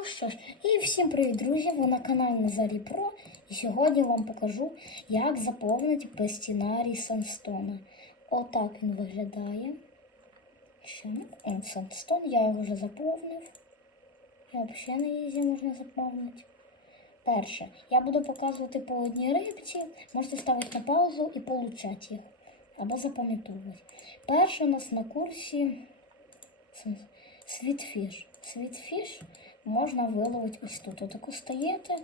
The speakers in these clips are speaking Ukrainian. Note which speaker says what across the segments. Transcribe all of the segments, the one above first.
Speaker 1: Ну що ж, і всім привіт, друзі! Ви на каналі Назарі Про. І сьогодні вам покажу, як заповнити пестінарій Санстона. Отак він виглядає. Ще О, Санстон, я його вже заповнив. Я взагалі на ізі можна заповнити. Перше, я буду показувати по одній рибці. Можете ставити на паузу і получати їх. Або запам'ятовувати. Перше у нас на курсі світфіш. Світфіш можна виловити ось тут. Отаку стаєте,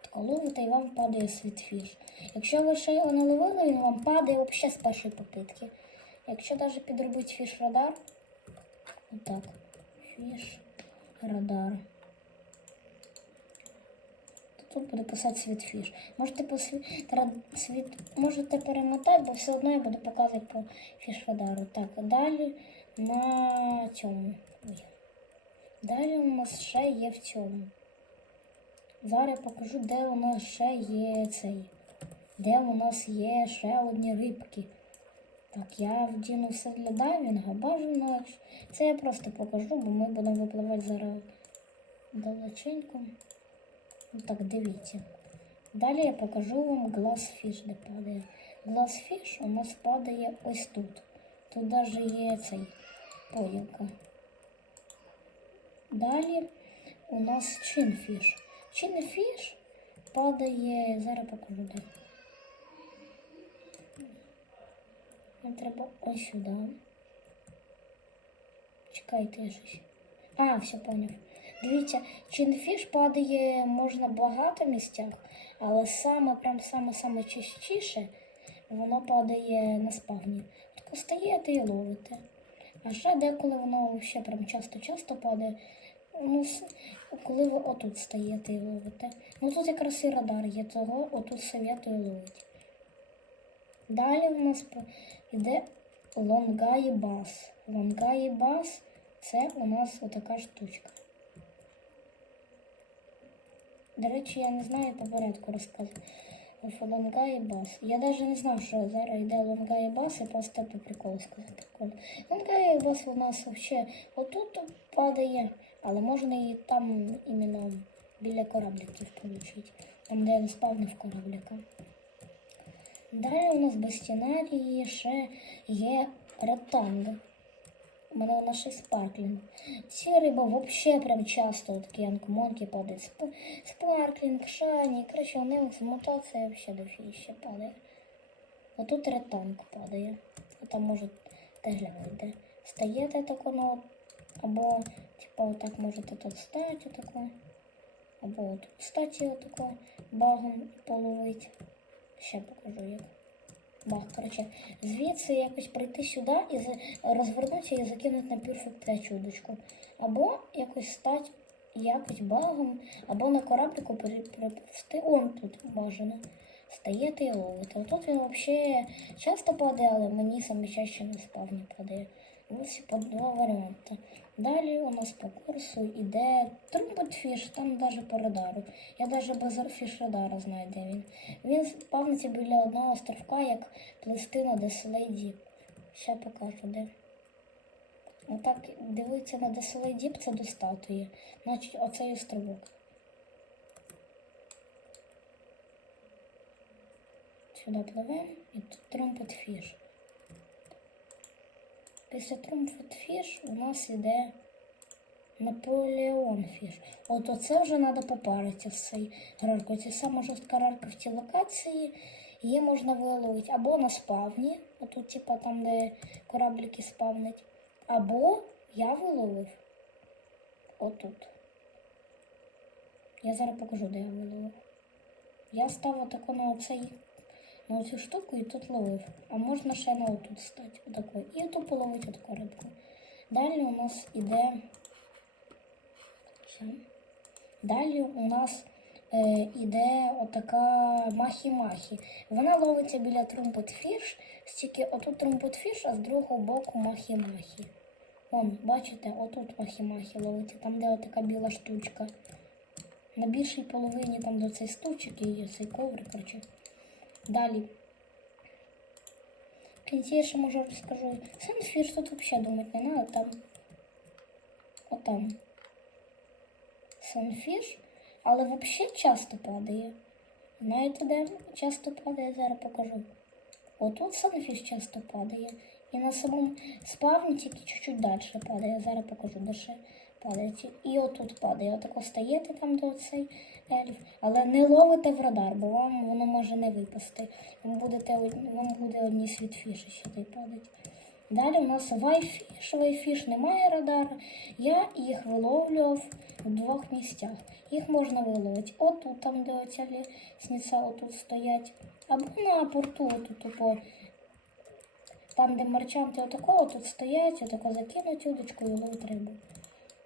Speaker 1: тако ловите і вам падає світфіш. Якщо ви ще його не ловили, він вам падає взагалі з першої попитки. Якщо навіть підробити фіш радар, отак, фіш радар. Тут буде писати світфіш. Можете посві... тра- світ... можете перемотати, бо все одно я буду показувати по фіш-радару. Так, далі на цьому. Далі у нас ще є в цьому. Зараз я покажу, де у нас ще є цей. Де у нас є ще одні рибки. Так, я вдіну все для дайвінга, бажано. Це я просто покажу, бо ми будемо випливати зараз далеченько. Ну так, дивіться. Далі я покажу вам глазфіш, де падає. Глазфіш у нас падає ось тут. Тут навіть є цей поїлка. Далі у нас чинфіш. Чинфіш падає. Зараз покажу де. Нам треба ось сюди. Чекайте щось. А, все поняв. Дивіться, чинфіш падає можна багато місцях, але саме прям саме-саме частіше воно падає на спавні. Тако стаєте і ловите. А ще деколи воно ще прям часто-часто падає. Ну, коли ви отут стаєте і ловите. Ну тут якраз і радар є, того отут советую ловити. Далі у нас йде лонгаї бас. Лонгаї бас це у нас отака штучка. До речі, я не знаю по порядку розказую. Лонгаї бас. Я навіть не знав, що зараз йде лонгаї бас, я просто по приколу сказав прикол. Лонгаї бас у нас взагалі отут падає, але можна і там іменно біля корабликів отримати. Там, де я спавнив кораблика. Далі у нас бастінарії ще є ретанг. У мене вона ще спарклінг. Ці риби взагалі прям часто такі анкмонки падають. Сп- Спарклінг, шані, коротше, у них мутація взагалі дофіще падає. Отут ретанг падає. А там може теж глянути. Стаєте тако, ну, або типа отак можете тут стати отако. Або от статі отако багом половить. Ще покажу як. Бах, коротше, звідси якось прийти сюди і розвернутися і закинути на перфект чудочку. Або якось стати якось багом, або на кораблику приплисти. Он тут бажано. Стаєте і ловите. Тут він взагалі часто падає, але мені саме чаще на спавні падає. Ось по два варіанти. Далі у нас по курсу йде Труmpetfish, там навіть по радару. Я навіть без фіш радара знаю, де він. Він спавниться біля одного островка, як пластина Deep. Ще покажу де. Отак дивиться на Deep, це до статуї. Значить, оцей островок. Сюди пливемо і тут Trumpetfish. Після Trumpetfish у нас іде Наполеон фіш. От оце вже треба попаритися з цією граркою. Це сама жорстка рарка в цій локації. Її можна виловити або на спавні, отут, типа там, де кораблики спавнять, або я виловив отут. Я зараз покажу, де я виловив. Я став отако на оцей, на оцю штуку і тут ловив. А можна ще на отут стати. Отако. І тут половити отаку рибку. Далі у нас іде. Далі у нас е, іде отака махі-махі. Вона ловиться біля Trumpetfish, стільки отут Trumpetfish, а з другого боку махі-махі. Вон, бачите, отут махі-махі ловиться, там де отака біла штучка. На більшій половині там до цей стовчик і цей коврик, коротше. Далі. В ще може розкажу. Сенфіш тут взагалі думати не треба, там. Отам. Sunfish, але взагалі часто падає. Знаєте, де часто падає, зараз покажу. Отут Sunfish часто падає. І на самому спавні тільки чуть-чуть далі падає. Зараз покажу, де ще. І отут падає. Отако стаєте там, де оцей ельф. Але не ловите в радар, бо вам воно може не випасти. Вам, будете, вам буде одні світфіші той падать. Далі у нас вайфіш. Вайфіш немає радара. Я їх виловлював в двох місцях. Їх можна виловити отут, там, де оця лісниця отут стоять. Або на порту, отут тупо. Там, де мерчанти отакого тут стоять, отако закинуть удочку і ловить рибу.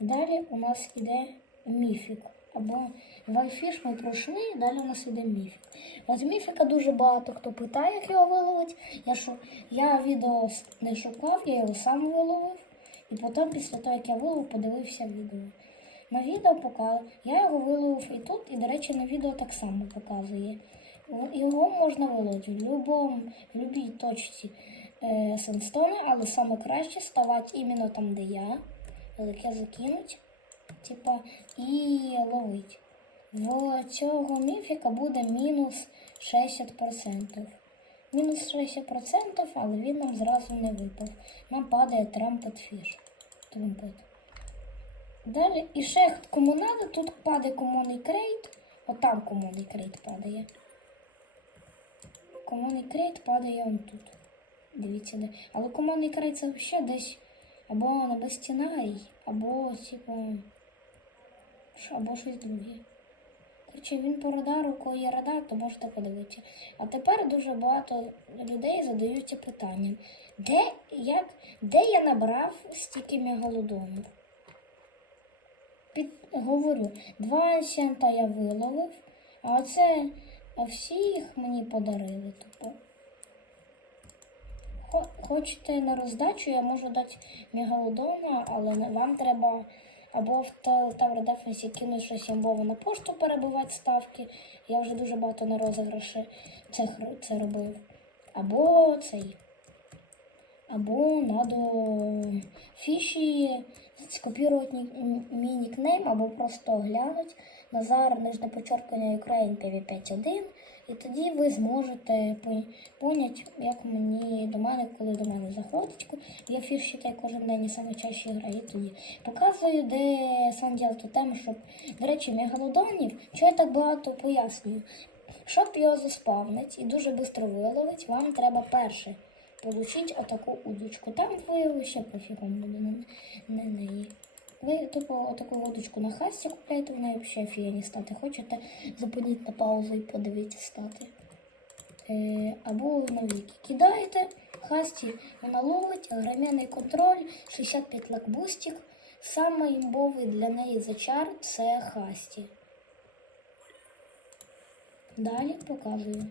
Speaker 1: Далі у нас іде міфік. Або вайфіш ми пройшли, далі у нас іде міфік. От міфіка дуже багато хто питає, як його виловити. Я, шу... я відео не шукав, я його сам виловив. І потім, після того, як я виловив, подивився відео. На відео показує. Я його виловив і тут, і, до речі, на відео так само показує. Його можна виловити в любому, в любій точці е, сенстони, але саме краще ставати іменно там, де я. Велике закинуть, типа, і ловить. В цього міфіка буде мінус 60%. Мінус 60%, але він нам зразу не випав. Нам падає трампет фіш. Трампет. Далі, і ще кому надо, тут падає комонний крейт. Отам комонний крейт падає. Комонний крейт падає он тут. Дивіться, де. Але комонний крейт це взагалі десь або на Бастінай, або типу. або щось друге. Коротше, він по радару, коли є радар, то можете подивитися. А тепер дуже багато людей задаються питанням, де, як, де я набрав стільки мегалодонів? Під, говорю, два енсента я виловив, а оце а всі їх мені подарили. Тупо. Хо- Хочете на роздачу, я можу дати мегалодона, але вам треба або в Tower Defense кинути щось імбове на пошту перебувати ставки. Я вже дуже багато на розіграші це, це робив. Або цей. Або надо фіші скопірувати мій нікнейм, або просто глянуть Назар нижне почерпання Ukraine PV51, і тоді ви зможете поняти, як мені до мене, коли до мене заходить. Я фіш считай кожен день і саме чаще граю тоді. Показую, де сам діяв тему, щоб, до речі, мегалодонів, що я так багато пояснюю. Щоб його заспавнити і дуже швидко виловити, вам треба перше получить отаку удочку. Там ви ще пофігом буде на, на неї. Ви тупо отаку удочку на хасті купляєте, в неї взагалі офігенні стати. Хочете, зупиніть на паузу і подивіться стати. Е, або на віки. Кидаєте, хасті вона ловить, громяний контроль, 65 лакбустик. Саме імбовий для неї зачар це хасті. Далі показую,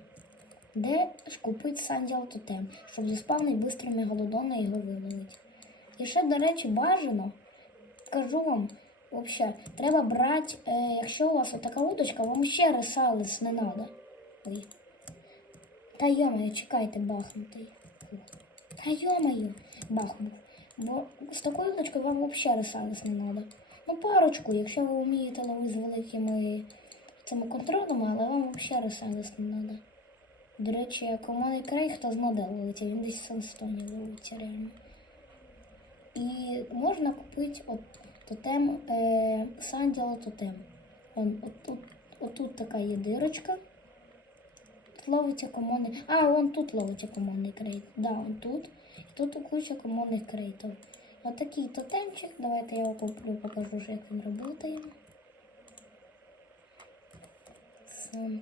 Speaker 1: де ж купити сандіал тотем, щоб заспавнити швидко мегалодона його виловити. І ще, до речі, бажано, кажу вам, взагалі, треба брати, е, якщо у вас така удочка, вам ще ресалис не треба. Ой. Та йомаю, чекайте, бахнутий. Та йомаю, бахнув. Бо з такою удочкою вам взагалі ресалис не треба. Ну, парочку, якщо ви вмієте ловити з великими цими контролами, але вам взагалі ресалис не треба. До речі, командний край, хто з модель ловить, він десь в Санстоні ловиться реально. І можна купити от тотем, е, санділа тотем. Он, от, тут, отут така є дирочка. Тут ловиться командний. А, вон тут ловиться командний крейт. Да, он тут. І тут куча командних крейтів. Отакий тотемчик. Давайте я його куплю, покажу, як він працює. Сам.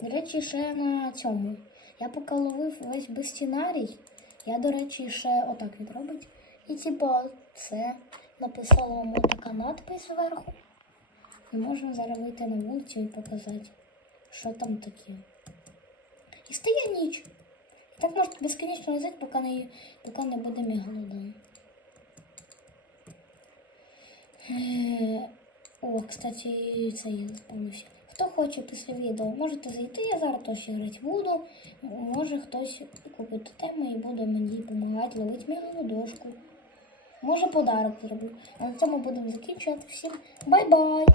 Speaker 1: До речі, ще на цьому. Я поки ловив весь безстінарій, я, до речі, ще отак він робить. І типа це написала вам така надпис зверху. І можна зараз вийти на вулицю і показати, що там таке. І стає ніч. І так можете безконечно лазити, поки не, поки не буде мегалодон. Е, О, кстати, це я заспомнився. Хто хоче після відео, можете зайти, я зараз теж грати буду. Може хтось купить тему і буде мені допомагати ловити мегалодошку. Може подарок зроблю. А на цьому будемо закінчувати. Всім бай-бай!